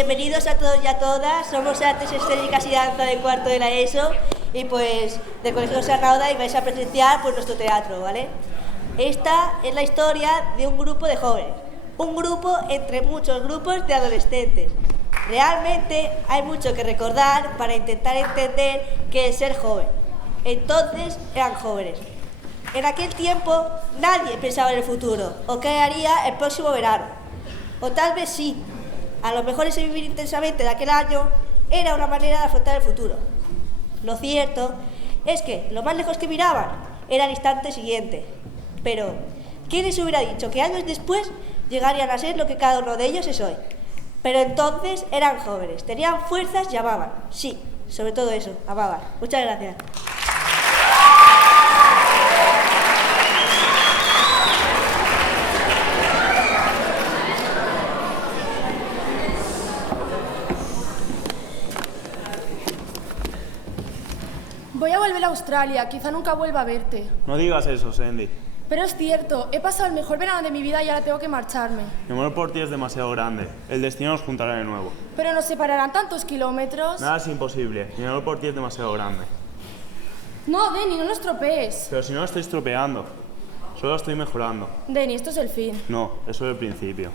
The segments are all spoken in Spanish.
Bienvenidos a todos y a todas. Somos Artes Escénicas y Danza de cuarto de la ESO y pues del Colegio Sarrauda y vais a presenciar pues nuestro teatro, ¿vale? Esta es la historia de un grupo de jóvenes, un grupo entre muchos grupos de adolescentes. Realmente hay mucho que recordar para intentar entender qué es ser joven. Entonces eran jóvenes. En aquel tiempo nadie pensaba en el futuro o qué haría el próximo verano. O tal vez sí. A lo mejor ese vivir intensamente de aquel año era una manera de afrontar el futuro. Lo cierto es que lo más lejos que miraban era el instante siguiente. Pero, ¿quién les hubiera dicho que años después llegarían a ser lo que cada uno de ellos es hoy? Pero entonces eran jóvenes, tenían fuerzas y amaban. Sí, sobre todo eso, amaban. Muchas gracias. Voy a volver a Australia, quizá nunca vuelva a verte. No digas eso, Sandy. Pero es cierto, he pasado el mejor verano de mi vida y ahora tengo que marcharme. Mi amor por ti es demasiado grande. El destino nos juntará de nuevo. Pero nos separarán tantos kilómetros. Nada es imposible. Mi amor por ti es demasiado grande. No, Denny, no lo estropees. Pero si no lo estoy estropeando, solo estoy mejorando. Denny, esto es el fin. No, eso es el principio.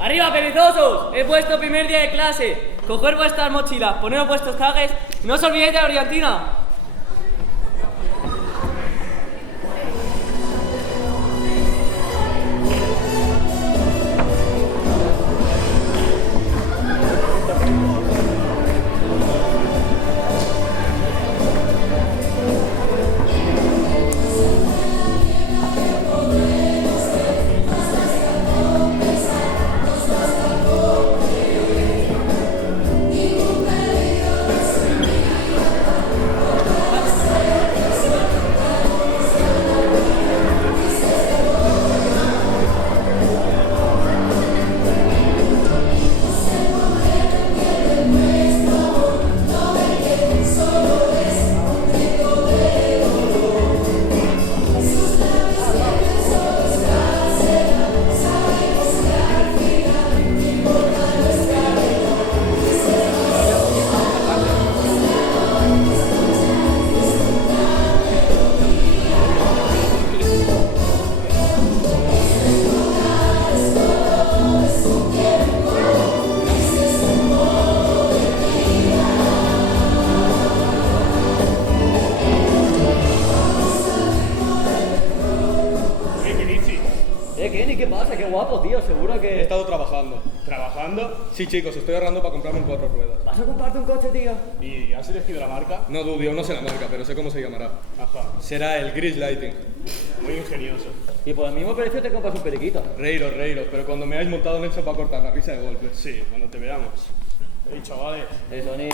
¡Arriba, perezosos! Es vuestro primer día de clase. Coged vuestras mochilas, poned vuestros trajes y no os olvidéis de la brillantina. ¿Qué pasa? Qué guapo, tío. Seguro que... He estado trabajando. ¿Trabajando? Sí, chicos, estoy ahorrando para comprarme un 4 ruedas. ¿Vas a comprarte un coche, tío? ¿Y has elegido la marca? No, Dudio, no sé la marca, pero sé cómo se llamará. Ajá. Será el Gris Lighting. Muy ingenioso. Y por el mismo precio te compras un periquito. Reíros, pero cuando me hayáis montado en eso va a cortar la risa de golpe. Sí, cuando te veamos. Hey, chavales. Sony.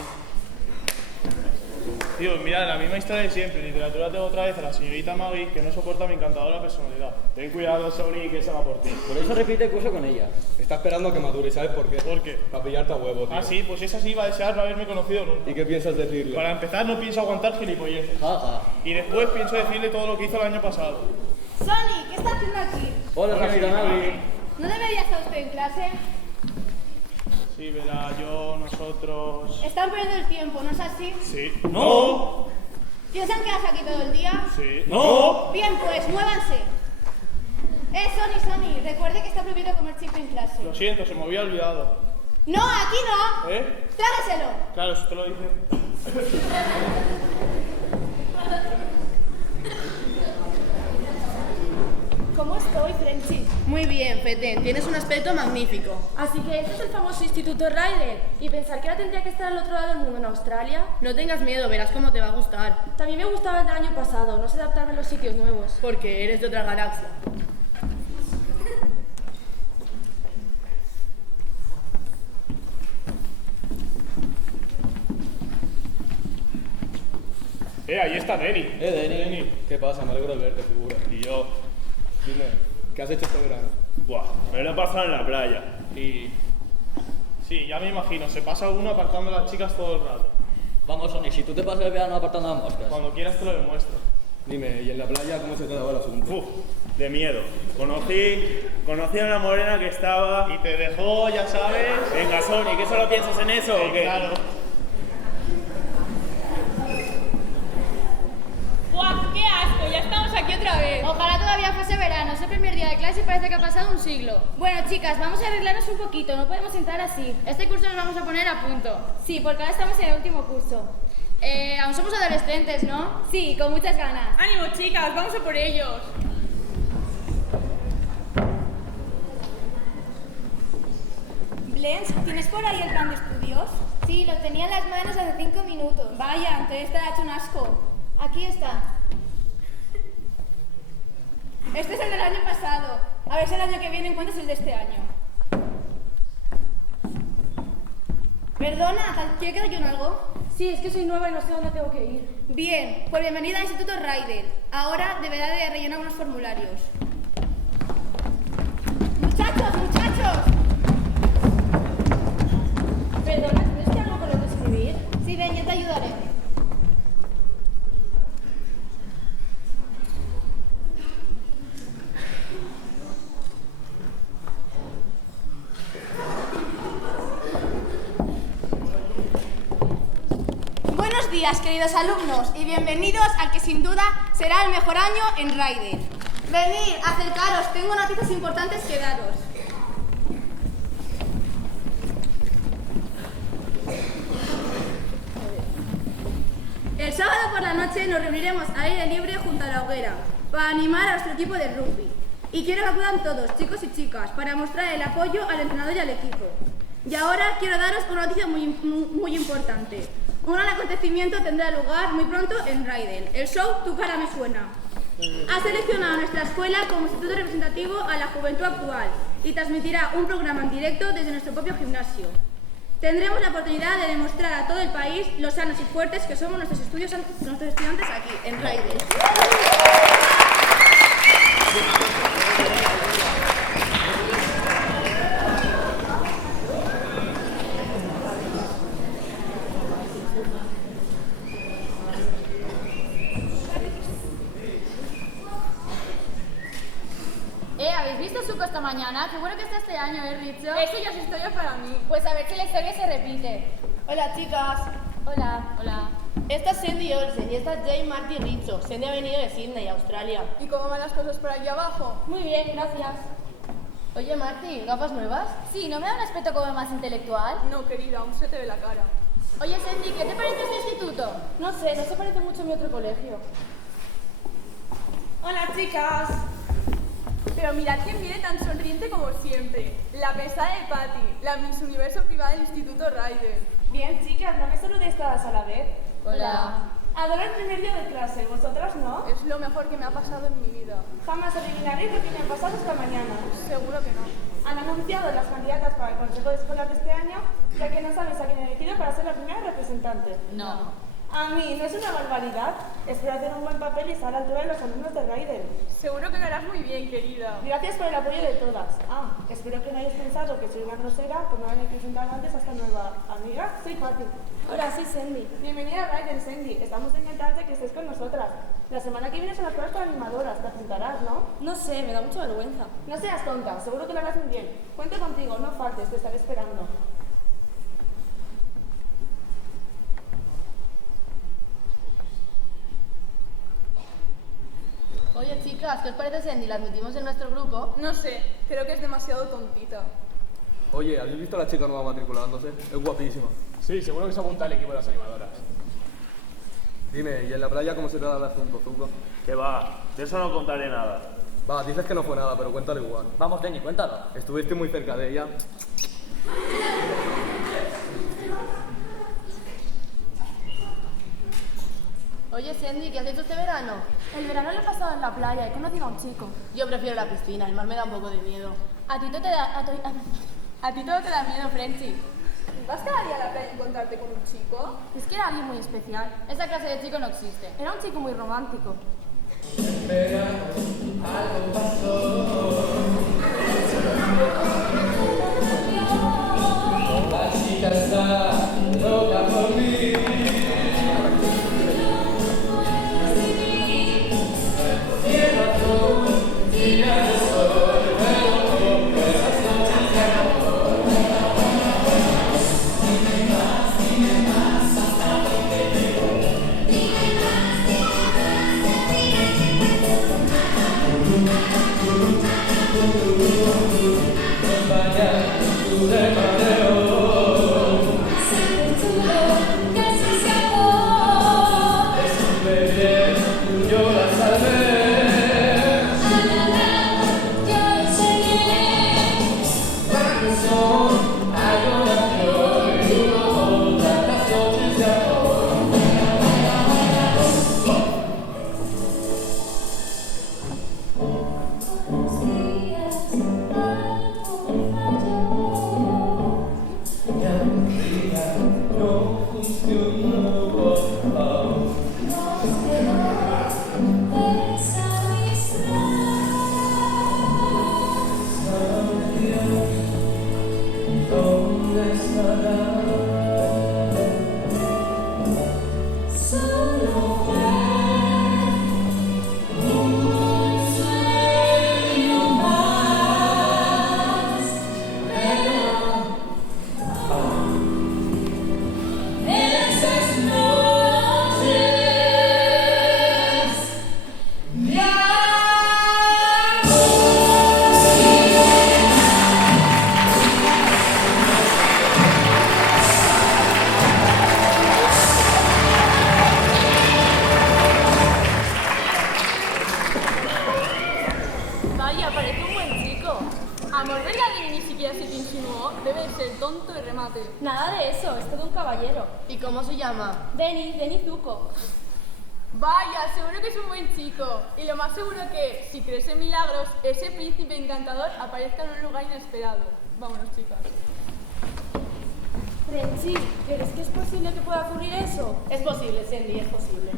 Tío, mira, la misma historia de siempre. En literatura tengo otra vez a la señorita Maggie, que no soporta mi encantadora personalidad. Ten cuidado, Sony, que esa va por ti. Por eso repite el curso con ella. Está esperando a que madure, ¿sabes por qué? ¿Por qué? Para pillarte a huevo, tío. Ah, sí, pues esa sí va a desear no haberme conocido nunca. ¿Y qué piensas decirle? Para empezar, no pienso aguantar gilipolleces. Jaja. Y después pienso decirle todo lo que hizo el año pasado. Sony, ¿qué está haciendo aquí? Hola, señorita Maggie. ¿No debería estar usted en clase? Sí, verá, yo, nosotros... Están perdiendo el tiempo, ¿no es así? Sí. ¡No! ¿Piensan quedarse aquí todo el día? Sí. ¡No! Bien, pues, muévanse. Sony, recuerde que está prohibido comer chicle en clase. Lo siento, se me había olvidado. No, aquí no. Trágaselo. Claro, eso te lo dice. ¿Cómo estoy, Frenchy? Muy bien, Feten, tienes un aspecto magnífico. Así que este es el famoso Instituto Ryder. Y pensar que ahora tendría que estar al otro lado del mundo, en Australia. No tengas miedo, verás cómo te va a gustar. También me gustaba el del año pasado, no sé adaptarme a los sitios nuevos. Porque eres de otra galaxia. Ahí está Denny. Denny. ¿Qué pasa? Me alegro de verte, figura. Y yo... Dime, ¿qué has hecho este verano? Buah, me lo he pasado en la playa. Y... Sí, ya me imagino, se pasa uno apartando a las chicas todo el rato. Vamos, Sony, si tú te pasas el verano apartando las moscas. Cuando quieras te lo demuestro. Dime, ¿y en la playa cómo se te daba el asunto? Uf, de miedo. Conocí a una morena que estaba... Y te dejó, ya sabes... Venga, Sony, ¿qué solo piensas en eso o qué? Claro. ¡Buah, qué asco! Ya estamos aquí otra vez. Ojalá todavía fuese verano, es el primer día de clase y parece que ha pasado un siglo. Bueno, chicas, vamos a arreglarnos un poquito, no podemos entrar así. Este curso nos vamos a poner a punto. Sí, porque ahora estamos en el último curso. Aún somos adolescentes, ¿no? Sí, con muchas ganas. ¡Ánimo, chicas! ¡Vamos a por ellos! Blens, ¿tienes por ahí el plan de estudios? Sí, lo tenía en las manos hace 5 minutos. Vaya, antes te ha hecho un asco. Aquí está. Este es el del año pasado. A ver si el año que viene encuentras el de este año. Perdona, ¿quiere que yo en algo? Sí, es que soy nueva y no sé dónde tengo que ir. Bien, pues bienvenida al Instituto Ryder. Ahora deberá de rellenar unos formularios. ¡Muchachos, muchachos! Perdona, ¿tienes que algo con lo que escribir? Sí, ven, yo te ayudaré. Buenos días, queridos alumnos, y bienvenidos al que sin duda será el mejor año en Ryder. Venid, acercaros, tengo noticias importantes que daros. El sábado por la noche nos reuniremos al aire libre junto a la hoguera para animar a nuestro equipo de rugby. Y quiero que acudan todos, chicos y chicas, para mostrar el apoyo al entrenador y al equipo. Y ahora quiero daros una noticia muy importante. Un gran acontecimiento tendrá lugar muy pronto en Ryder. El show Tu cara me suena. Ha seleccionado a nuestra escuela como instituto representativo a la juventud actual y transmitirá un programa en directo desde nuestro propio gimnasio. Tendremos la oportunidad de demostrar a todo el país lo sanos y fuertes que somos nuestros estudiantes aquí, en Ryder. ¿Habéis visto Zuko esta mañana? Qué bueno que está este año, Richo? Eso ya es historia para mí. Pues a ver si la historia se repite. Hola, chicas. Hola. Hola. Esta es Sandy Olsen y esta es Jane Marty Rizzo. Sandy ha venido de Sydney, Australia. ¿Y cómo van las cosas por aquí abajo? Muy bien, gracias. Oye, Marty, ¿gafas nuevas? Sí, ¿no me da un aspecto como más intelectual? No, querida, aún se te ve la cara. Oye, Sandy, ¿qué te parece este instituto? No sé, no se parece mucho a mi otro colegio. Hola, chicas. Pero mirad quién viene tan sonriente como siempre. La pesada de Patty, la Miss Universo privada del Instituto Ryder. Bien, chicas, ¿no me saludéis todas a la vez? Hola. Adoro el primer día de clase, ¿vosotras no? Es lo mejor que me ha pasado en mi vida. Jamás adivinaréis lo que me ha pasado esta mañana. Seguro que no. Han anunciado las candidatas para el Consejo de Escolar de este año, ya que no sabéis a quién he elegido para ser la primera representante. No. A mí, ¿no es una barbaridad? Espero hacer un buen papel y estar a la altura de los alumnos de Ryder. Seguro que lo harás muy bien, querida. Gracias por el apoyo de todas. Espero que no hayáis pensado que soy una grosera por no haberme presentado antes a esta nueva amiga. Soy Patty. Hola, soy Sandy. Bienvenida a Ryder, Sandy. Estamos encantadas de que estés con nosotras. La semana que viene son las pruebas para animadoras. Te presentarás, ¿no? No sé, me da mucha vergüenza. No seas tonta, seguro que lo harás muy bien. Cuento contigo, no faltes, te estaré esperando. Oye, chicas, ¿qué os parece Sandy? ¿La admitimos en nuestro grupo? No sé, creo que es demasiado tontita. Oye, ¿habéis visto a la chica nueva matriculándose? Es guapísima. Sí, seguro que se apunta al equipo de las animadoras. Dime, ¿y en la playa cómo se te da el asunto, Zuko? Que va, de eso no contaré nada. Va, dices que no fue nada, pero cuéntalo igual. Vamos, Denny, cuéntalo. Estuviste muy cerca de ella. Oye, Sandy, ¿qué has hecho este verano? El verano lo he pasado en la playa, he conocido a un chico. Yo prefiero la piscina, el mar me da un poco de miedo. A ti todo te da miedo, Frenchy. ¿Vas cada día a la playa a encontrarte con un chico? Es que era alguien muy especial. Esa clase de chico no existe. Era un chico muy romántico. Nada de eso, es todo un caballero. ¿Y cómo se llama? Denny Zuko. Vaya, seguro que es un buen chico. Y lo más seguro que, si crees en milagros, ese príncipe encantador aparezca en un lugar inesperado. Vámonos, chicas. Frenchy, ¿crees que es posible que pueda ocurrir eso? Es posible, Sandy, es posible.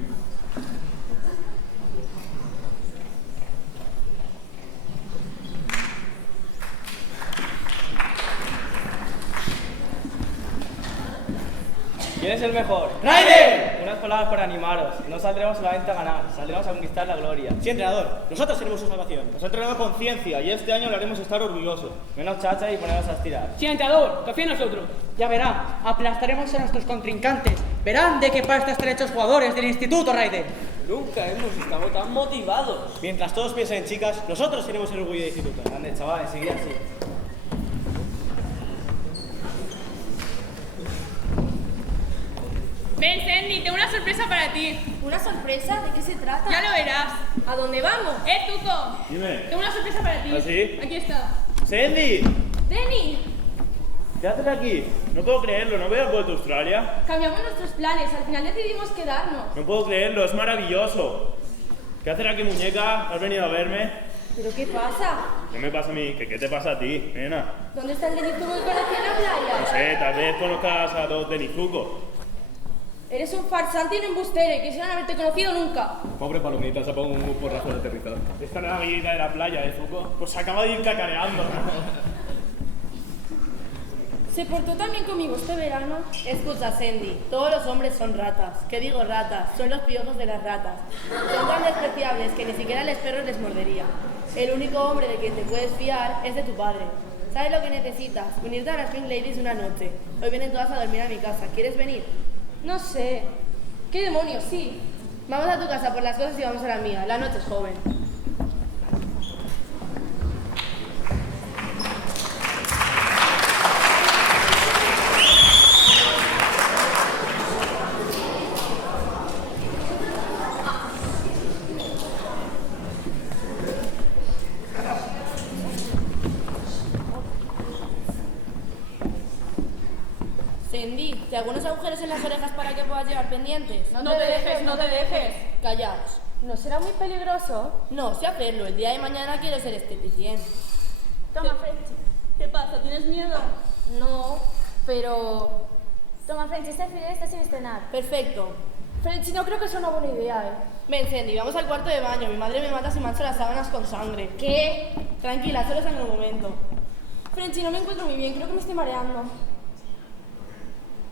¿Quién es el mejor? ¡Ryder! Unas palabras para animaros. No saldremos solamente a ganar, saldremos a conquistar la gloria. Sí, entrenador. Nosotros tenemos su salvación. Nosotros tenemos conciencia y este año lo haremos estar orgullosos. Menos chacha y ponernos a estirar. Sí, entrenador, confía en nosotros. Ya verá, aplastaremos a nuestros contrincantes. Verán de qué pasta están hechos jugadores del Instituto Ryder. Nunca hemos estado tan motivados. Mientras todos piensen en chicas, nosotros tenemos el orgullo del instituto. Grande, chavales, seguid así. Ven, Sandy, tengo una sorpresa para ti. ¿Una sorpresa? ¿De qué se trata? Ya lo verás. ¿A dónde vamos? Tuco. Dime. Tengo una sorpresa para ti. ¿Ah, sí? Aquí está. ¡Sandy! ¡Denny! ¿Qué haces aquí? No puedo creerlo, ¿no habías vuelto a Australia? Cambiamos nuestros planes, al final decidimos quedarnos. No puedo creerlo, es maravilloso. ¿Qué haces aquí, muñeca? ¿Has venido a verme? ¿Pero qué pasa? ¿Qué me pasa a mí? ¿Qué te pasa a ti, nena? ¿Dónde está el Denny Zuko que conocí en la playa? No sé, tal vez conozcas a dos de Nizuko. Eres un farsante y un embustero y quisieran haberte conocido nunca. Pobre palomita, se pongo un porrazo de aterrizar. Esta no es la amiguita de la playa, Zuko. Pues se acaba de ir cacareando. ¿Se portó también conmigo este verano? Escucha, Sandy, todos los hombres son ratas. ¿Qué digo ratas? Son los piojos de las ratas. Son tan despreciables que ni siquiera a los perros les mordería. El único hombre de quien te puedes fiar es de tu padre. ¿Sabes lo que necesitas? Unirte a las Pink Ladies una noche. Hoy vienen todas a dormir a mi casa. ¿Quieres venir? No sé. ¿Qué demonios? Sí. Vamos a tu casa por las cosas y vamos a la mía. La noche es joven. Sandy, ¿te hago unos agujeros en las orejas para que puedas llevar pendientes? No te dejes, no te dejes. Callaos. ¿No será muy peligroso? No, sé hacerlo. El día de mañana quiero ser esteticien. Toma, Frenchy. ¿Qué pasa? ¿Tienes miedo? No, pero... Toma, Frenchy, este alfiler está sin estrenar. Perfecto. Frenchy, no creo que sea una buena idea, Ven, Sandy, vamos al cuarto de baño. Mi madre me mata si mancho las sábanas con sangre. ¿Qué? Tranquila, solo sangre un momento. Frenchy, no me encuentro muy bien, creo que me estoy mareando.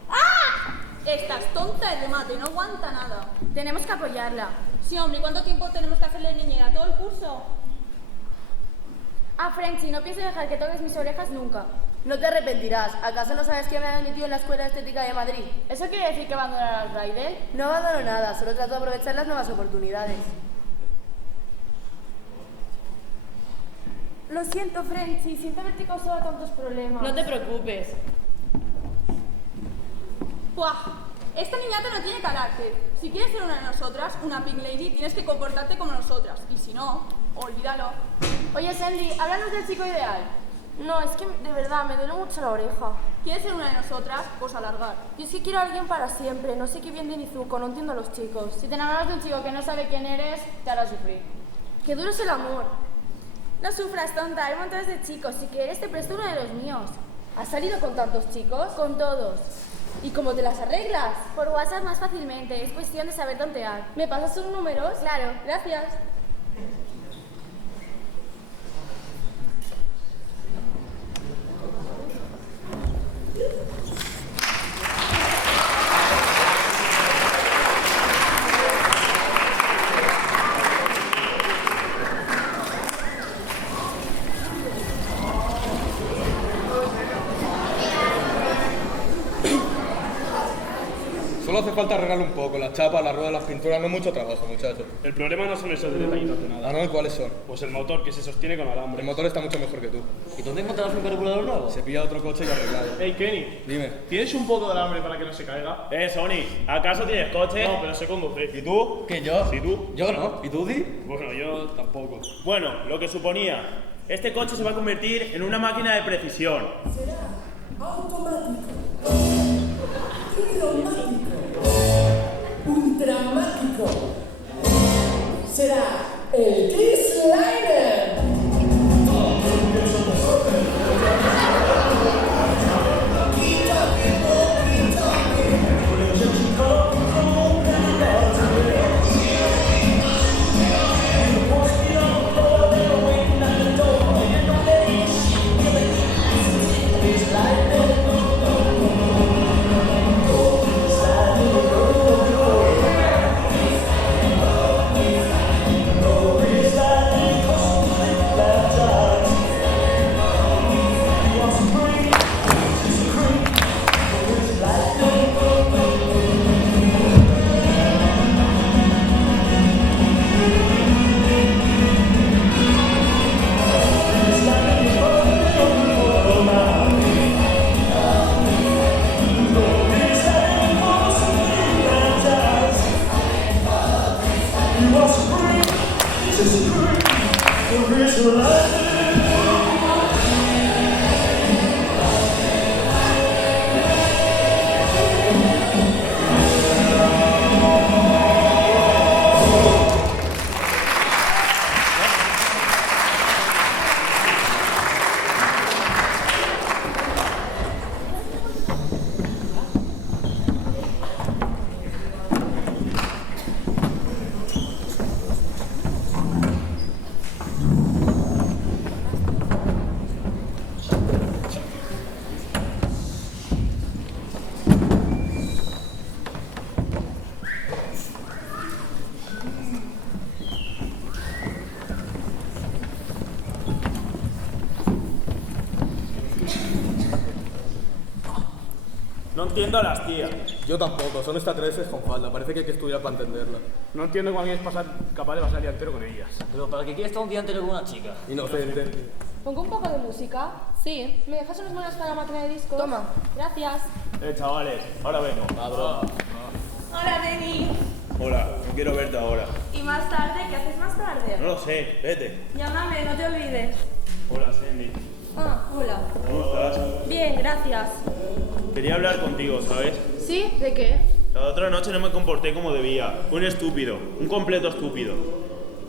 ¡Ah! Estás tonta y de mate, no aguanta nada. Tenemos que apoyarla. Sí, hombre, ¿y cuánto tiempo tenemos que hacerle niñera? ¿Todo el curso? Ah, Frenchy, no pienso dejar que toques mis orejas nunca. No te arrepentirás. ¿Acaso no sabes que me han admitido en la Escuela de Estética de Madrid? ¿Eso quiere decir que abandonarás Raidel? No abandono nada, solo trato de aprovechar las nuevas oportunidades. Lo siento, Frenchy, siento haberte causado tantos problemas. No te preocupes. ¡Buah! Esta niñata no tiene carácter. Si quieres ser una de nosotras, una Pink Lady, tienes que comportarte como nosotras. Y si no, olvídalo. Oye, Sandy, háblanos del chico ideal. No, es que de verdad me duele mucho la oreja. ¿Quieres ser una de nosotras? Pues alargar. Yo es que quiero a alguien para siempre, no sé qué bien de Nizuko, no entiendo a los chicos. Si te enamoras de un chico que no sabe quién eres, te hará sufrir. ¡Qué duro es el amor! No sufras, tonta, hay montones de chicos, si quieres te presto uno de los míos. ¿Has salido con tantos chicos? Con todos. ¿Y cómo te las arreglas? Por WhatsApp más fácilmente, es cuestión de saber tontear. ¿Me pasas sus números? Claro, gracias. Solo hace falta arreglarlo un poco, las chapas, las ruedas, las pinturas, no mucho trabajo, muchachos. El problema no son esos detallitos de nada. Ah, ¿no? ¿Cuáles son? Pues el motor que se sostiene con alambre. El motor está mucho mejor que tú. ¿Y dónde encontrarás un carburador nuevo? Se pilla otro coche y arreglado. Hey, Kenny. Dime. ¿Tienes un poco de alambre para que no se caiga? Sony, ¿acaso tienes coche? No, pero sé conducir. ¿Y tú? ¿Que yo? ¿Y tú? Yo no. ¿Y tú, Di? Bueno, yo tampoco. Bueno, lo que suponía. Este coche se va a convertir en una máquina de precisión. Será automático, hidromático, ultramático. Será el Grisliner. No entiendo a las tías. Yo tampoco, son estadounidenses con falda, parece que hay que estudiar para entenderla. No entiendo cómo alguien es capaz de pasar el día entero con ellas. Pero ¿para qué quieres estar un día entero con una chica? Inocente. ¿Pongo un poco de música? Sí. ¿Me dejas unas monedas para la máquina de discos? Toma. Gracias. Chavales, ahora vengo. Hola, Denny. Hola, no quiero verte ahora. ¿Y más tarde? ¿Qué haces más tarde? No lo sé, vete. Llámame, no te olvides. Hola, Sandy. Ah, hola. ¿Cómo estás? Bien, gracias. Quería hablar contigo, ¿sabes? ¿Sí? ¿De qué? La otra noche no me comporté como debía. Fui un estúpido, un completo estúpido.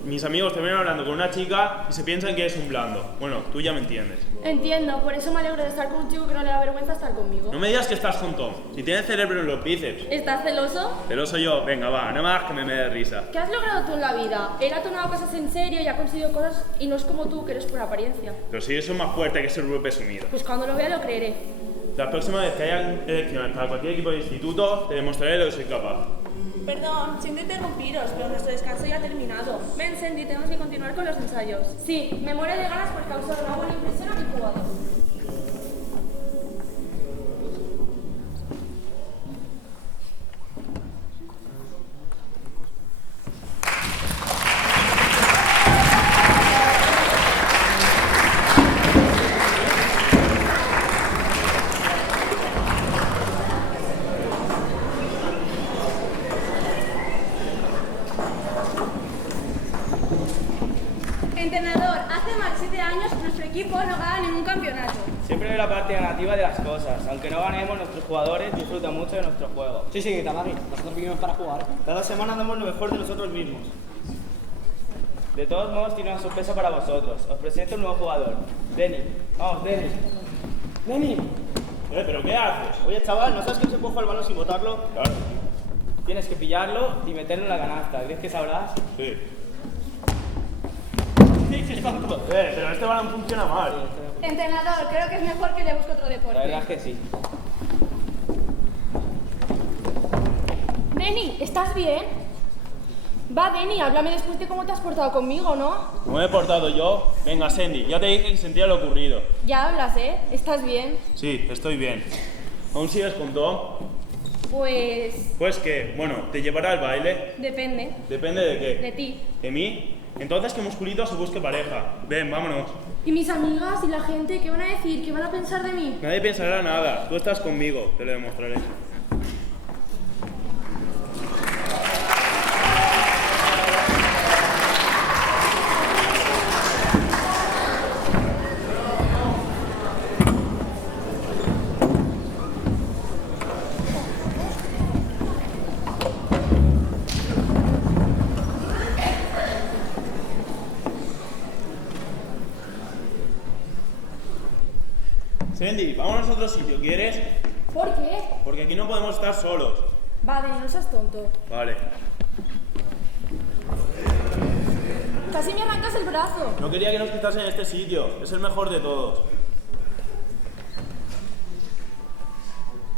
mis amigos terminan hablando con una chica y se piensan que eres un blando. Bueno, tú ya me entiendes. Entiendo, por eso me alegro de estar con un chico que no le da vergüenza estar conmigo. No me digas que estás con Tom. Si tienes cerebro en los bíceps. ¿Estás celoso? Celoso yo. Venga, va, no me hagas que me dé risa. ¿Qué has logrado tú en la vida? Él ha tomado cosas en serio y ha conseguido cosas y no es como tú, que eres por apariencia. Pero si eso es más fuerte que ser un presumido. Pues cuando lo vea lo creeré. La próxima vez que haya elecciones para cualquier equipo de instituto, te demostraré lo que soy capaz. Perdón, siento interrumpiros, pero nuestro descanso ya ha terminado. Ven, Sandy, tenemos que continuar con los ensayos. Sí, me muero de ganas por causar una buena impresión a mi jugador. Entrenador, hace más de 7 años nuestro equipo no gana ningún campeonato. Siempre ve la parte negativa de las cosas. Aunque no ganemos, nuestros jugadores disfrutan mucho de nuestro juego. Sí, sí, Tamagi, nosotros vinimos para jugar. Cada semana damos lo mejor de nosotros mismos. De todos modos, tiene una sorpresa para vosotros. Os presento un nuevo jugador, Denny. Vamos, Denny. ¡Denny! ¿Pero qué haces? Oye, chaval, ¿no sabes que no se puede jugar al balón sin botarlo? Claro. Tienes que pillarlo y meterlo en la canasta. ¿Crees que sabrás? Sí. Pero este balón funciona mal. Entrenador, creo que es mejor que le busque otro deporte. La verdad es que sí. Denny, ¿estás bien? Va, Denny, háblame después de cómo te has portado conmigo, ¿no? ¿Cómo me he portado yo? Venga, Sandy, ya te dije que sentía lo ocurrido. Ya hablas, ¿eh? ¿Estás bien? Sí, estoy bien. ¿Aún sigues con Tom? Pues... Pues que, bueno, ¿te llevará al baile? depende. ¿Depende de qué? De ti. ¿De mí? Entonces que Musculito se busque pareja. Ven, vámonos. ¿Y mis amigas y la gente? ¿Qué van a decir? ¿Qué van a pensar de mí? Nadie pensará nada. Tú estás conmigo, te lo demostraré. Sandy, vámonos a otro sitio, ¿quieres? ¿Por qué? Porque aquí no podemos estar solos. Va, Denny, no seas tonto. Vale. Casi me arrancas el brazo. No quería que nos quitasen en este sitio. Es el mejor de todos.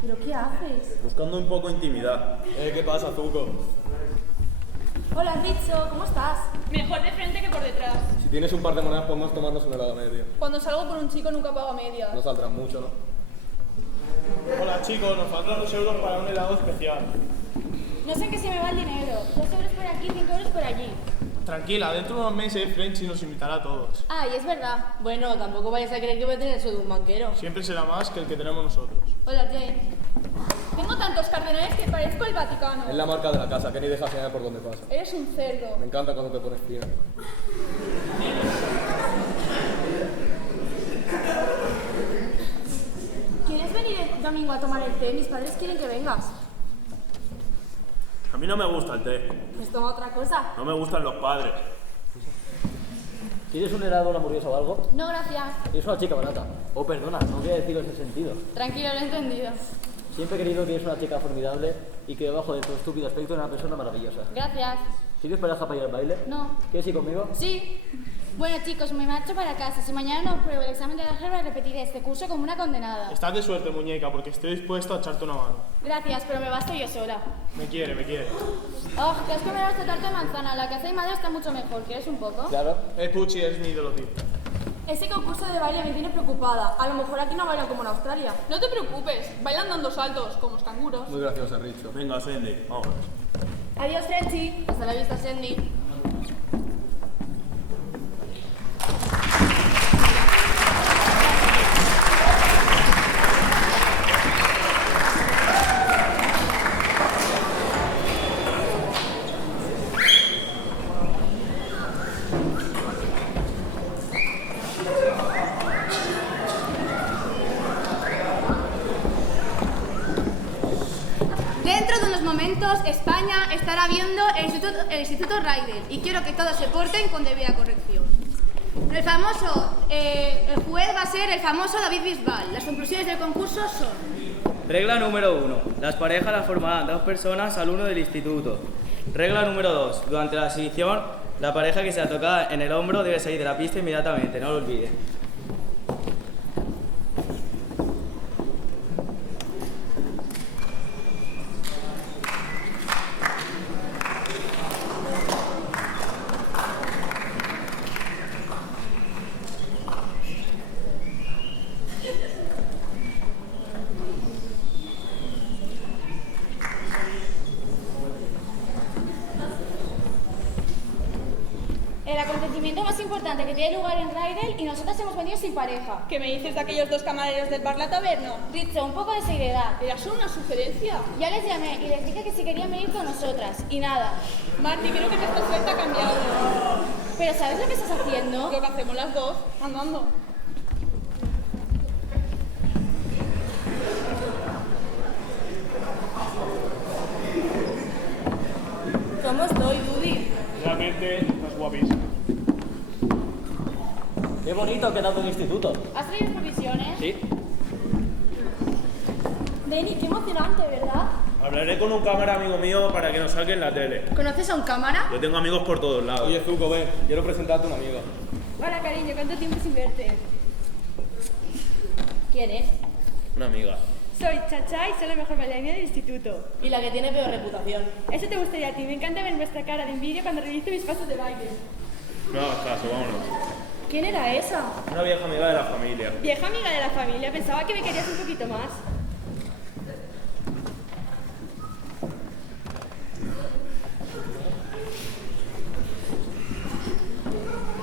¿Pero qué haces? Buscando un poco de intimidad. ¿Qué pasa, Zuko? Hola, Rizzo, ¿cómo estás? Mejor de frente que por detrás. Si tienes un par de monedas, podemos tomarnos un helado a medio. Cuando salgo con un chico nunca pago a medias. No saldrán mucho, ¿no? Hola chicos, nos faltan 2 euros para un helado especial. No sé en qué se me va el dinero. 2 euros por aquí, 5 euros por allí. Tranquila, dentro de unos meses Frenchy nos invitará a todos. Ay, es verdad. Bueno, tampoco vayas a creer que voy a tener eso de un banquero. Siempre será más que el que tenemos nosotros. Hola, Jane. Tengo tantos cardenales que parezco el Vaticano. Es la marca de la casa, que ni deja señal por donde pasa. Eres un cerdo. Me encanta cuando te pones fina. ¿Quieres venir el domingo a tomar el té? Mis padres quieren que vengas. A mí no me gusta el té. Pues toma otra cosa. No me gustan los padres. ¿Quieres un helado, una hamburguesa o algo? No, gracias. Es una chica barata. Oh, perdona, no quería decirlo en ese sentido. Tranquilo, lo he entendido. Siempre he querido que eres una chica formidable y que debajo de tu estúpido aspecto eres una persona maravillosa. Gracias. ¿Tienes pareja para ir al baile? No. ¿Quieres ir conmigo? Sí. Bueno, chicos, me marcho para casa. Si mañana no apruebo el examen de álgebra, repetiré este curso como una condenada. Estás de suerte, muñeca, porque estoy dispuesto a echarte una mano. Gracias, pero me basto yo sola. Me quiere, me quiere. Oh, que has comido esta tarta de manzana. La que hace mi madre está mucho mejor. ¿Quieres un poco? Claro. Pucci, es mi ídolo, tío. Ese concurso de baile me tiene preocupada. A lo mejor aquí no bailan como en Australia. No te preocupes, bailan dando saltos, como los canguros. Muy graciosa, Richo. Venga, Sandy, vamos. Adiós, Frenchy. Hasta la vista, Sandy. Dentro de unos momentos, España estará viendo el Instituto Raidel y quiero que todos se porten con debida corrección. El juez va a ser el famoso David Bisbal. Las conclusiones del concurso son... Regla número 1. Las parejas las formarán 2 personas al 1 del instituto. Regla número 2. Durante la exhibición, la pareja que sea tocada en el hombro debe salir de la pista inmediatamente, no lo olviden. El acontecimiento más importante que tiene lugar en Raidel y nosotras hemos venido sin pareja. ¿Qué me dices de aquellos 2 camareros del bar La Taberna? Richo, un poco de seriedad. ¿Era solo una sugerencia? Ya les llamé y les dije que si querían venir con nosotras. Y nada. Marti, creo que nuestra suerte ha cambiado. ¿Pero sabes lo que estás haciendo? Lo que hacemos las dos, andando. ¿Cómo estoy, Dudy? Realmente estás guapísimo. Qué bonito ha quedado el instituto. ¿Has traído provisiones? Sí. Denny, qué emocionante, ¿verdad? Hablaré con un cámara amigo mío para que nos salga en la tele. ¿Conoces a un cámara? Yo tengo amigos por todos lados. Oye, Zuko, ven. Quiero presentarte a una amiga. Hola, cariño, ¿cuánto tiempo sin verte? ¿Quién es? Una amiga. Soy Chacha y soy la mejor bailarina del instituto. Y la que tiene peor reputación. Eso te gustaría a ti. Me encanta ver vuestra cara de envidia cuando revisto mis pasos de baile. No hagas caso, vámonos. ¿Quién era esa? Una vieja amiga de la familia. Vieja amiga de la familia. Pensaba que me querías un poquito más.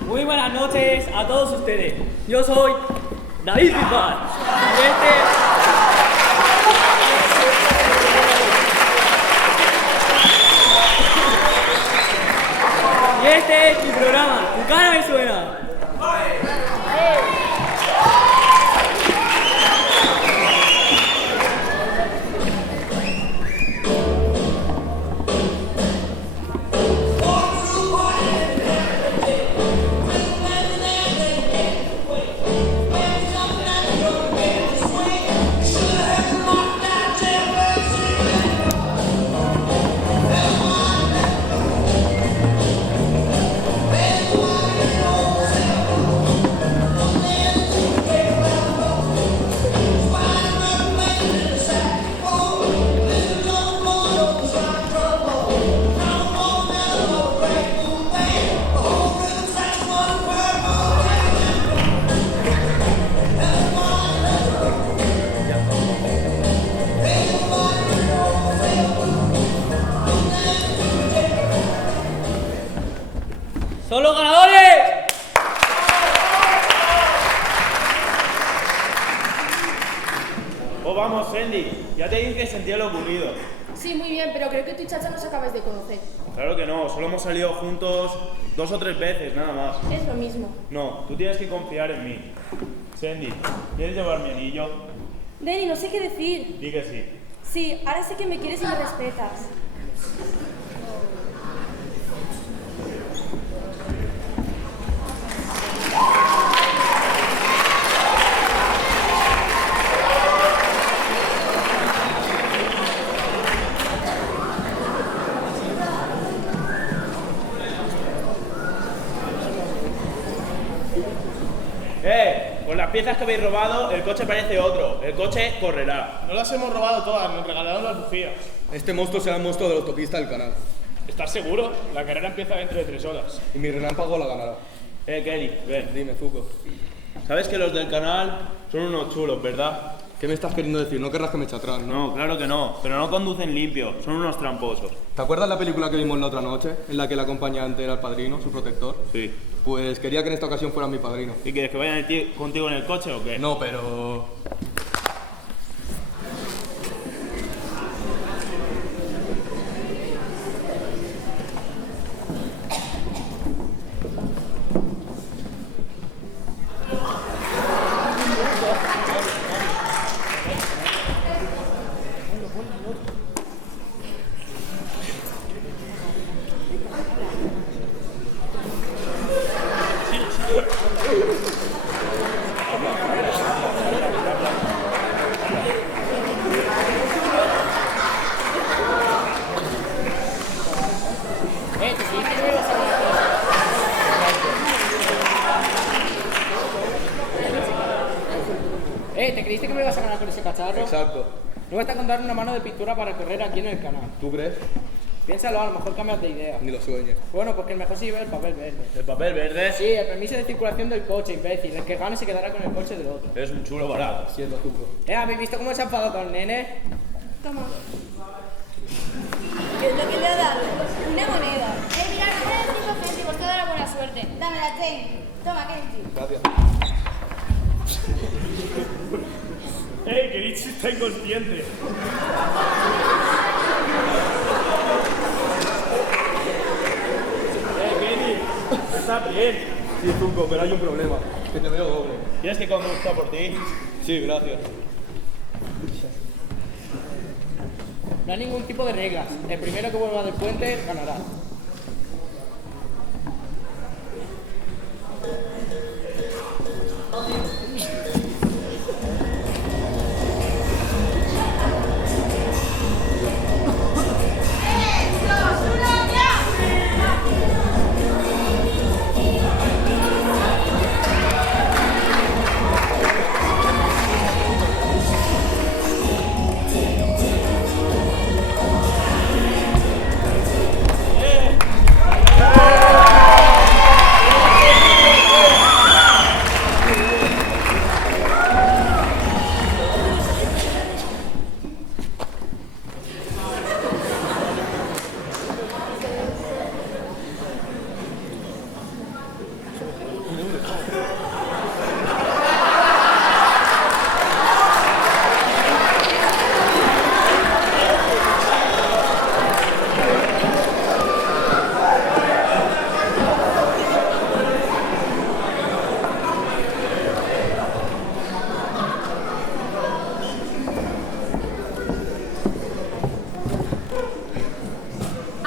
Muy buenas noches a todos ustedes. Yo soy David Bisbal. Y este es mi programa. Tu cara me suena. ¡Son los ganadores! Oh, vamos, Sandy. Ya te dije que sentía lo ocurrido. Sí, muy bien, pero creo que tú y Chacha nos acabas de conocer. Claro que no, solo hemos salido juntos 2 o 3 veces, nada más. Es lo mismo. No, tú tienes que confiar en mí. Sandy, ¿quieres llevar mi anillo? Denny, no sé qué decir. Di que sí. Sí, ahora sé que me quieres y me respetas. Con las piezas que habéis robado, el coche parece otro. El coche correrá. No las hemos robado todas, nos regalaron las bujías. Este monstruo será el monstruo de la autopista del canal. ¿Estás seguro? La carrera empieza dentro de 3 horas. Y mi relámpago la ganará. Kelly, ven. Dime, Zuko. Sabes que los del canal son unos chulos, ¿verdad? ¿Qué me estás queriendo decir? No querrás que me eche atrás, ¿no? No, claro que no. Pero no conducen limpio. Son unos tramposos. ¿Te acuerdas la película que vimos la otra noche? En la que el acompañante era el padrino, su protector. Sí. Pues quería que en esta ocasión fuera mi padrino. ¿Y quieres que vayan contigo en el coche o qué? No, pero... que no ibas a ganar con ese. ¿Te creíste que me ibas a ganar con ese cacharro? Exacto. No vas a contar una mano de pintura para correr aquí en el canal. ¿Tú crees? Piénsalo, a lo mejor cambias de idea. Ni lo sueñes. Bueno, pues que el mejor se lleve el papel verde. ¿El papel verde? Sí, el permiso de circulación del coche, imbécil. El que gane se quedará con el coche del otro. Eres un chulo barato. Siento truco. ¿Habéis visto cómo se ha enfadado con el nene? Toma. ¿Qué es lo que le ha dado? Una moneda. Mira, no me des 5 céntimos, toda la buena suerte. Dámela, Jane. Toma, Kenji. Gracias. Que Richie está inconsciente. Kenny, está bien. Sí, Zuko, pero hay un problema. Que te veo doble. ¿Quieres que conduzca por ti? Sí, gracias. No hay ningún tipo de reglas. El primero que vuelva del puente ganará.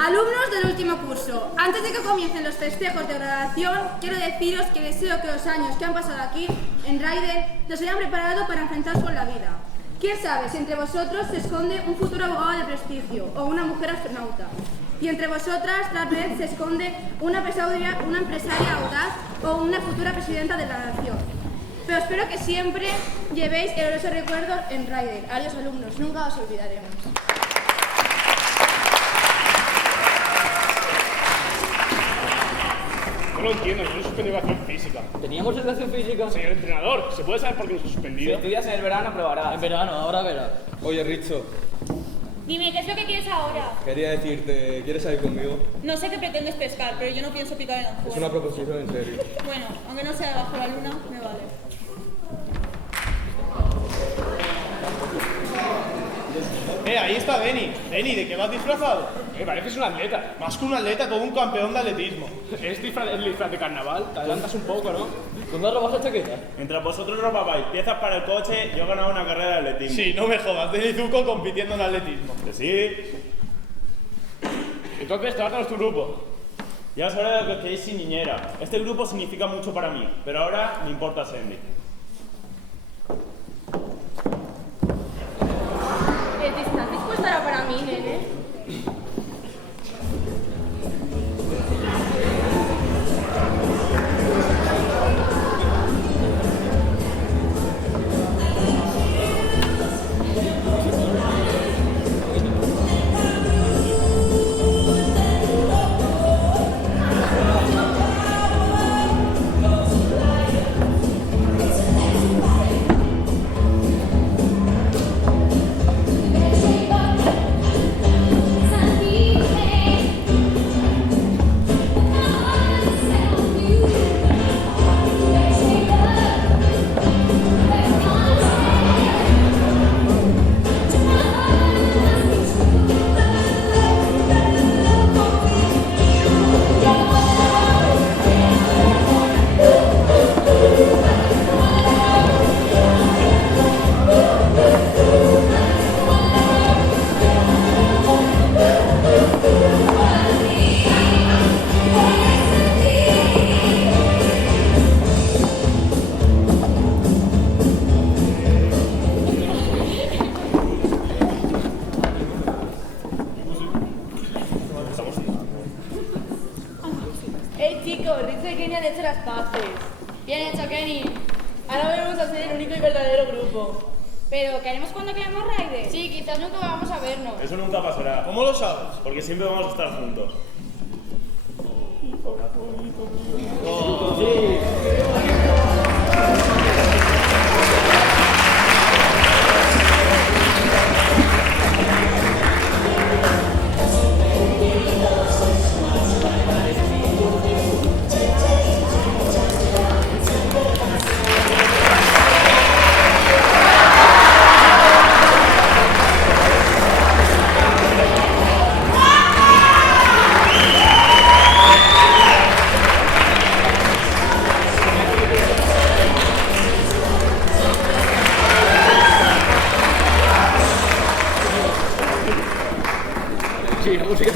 Alumnos del último curso, antes de que comiencen los festejos de graduación, quiero deciros que deseo que los años que han pasado aquí, en Raiden, los hayan preparado para enfrentaros con la vida. ¿Quién sabe si entre vosotros se esconde un futuro abogado de prestigio o una mujer astronauta? Y entre vosotras tal vez se esconde una empresaria audaz o una futura presidenta de la nación. Pero espero que siempre llevéis el glorioso recuerdo en Raiden. Adiós alumnos, nunca os olvidaremos. No lo entiendo, yo no he suspendido educación física. ¿Teníamos educación física? Señor entrenador, ¿se puede saber por qué lo he suspendido? Si estudias en el verano, probarás. En verano, ahora verás. Oye, Richo, Dime, ¿qué es lo que quieres ahora? quería decirte, ¿quieres salir conmigo? No sé qué pretendes pescar, pero yo no pienso picar el anzuelo. Es una proposición en serio. Bueno, aunque no sea bajo la luna, me vale. Ahí está Denny. Denny, ¿de qué vas disfrazado? Pareces un atleta. Más que un atleta, todo un campeón de atletismo. ¿Es disfraz de carnaval? Te adelantas un poco, ¿no? ¿Dónde robas la chaqueta? Mientras vosotros robabais piezas para el coche, yo he ganado una carrera de atletismo. Sí, no me jodas. Denny Zuko compitiendo en atletismo. Que sí. Entonces, trátanos tu grupo. Ya es hora de que os quedéis sin niñera. Este grupo significa mucho para mí, pero ahora me importa Sandy. ¿Estás dispuesta ahora para mí, nene? Hey chicos, Rizzo y Kenny han hecho las paces. Bien hecho, Kenny. Ahora volvemos a ser el único y verdadero grupo. Pero, ¿queremos cuando queremos Raide? Sí, quizás nunca vamos a vernos. Eso nunca pasará. ¿Cómo lo sabes? Porque siempre vamos a estar juntos. Sí, la música.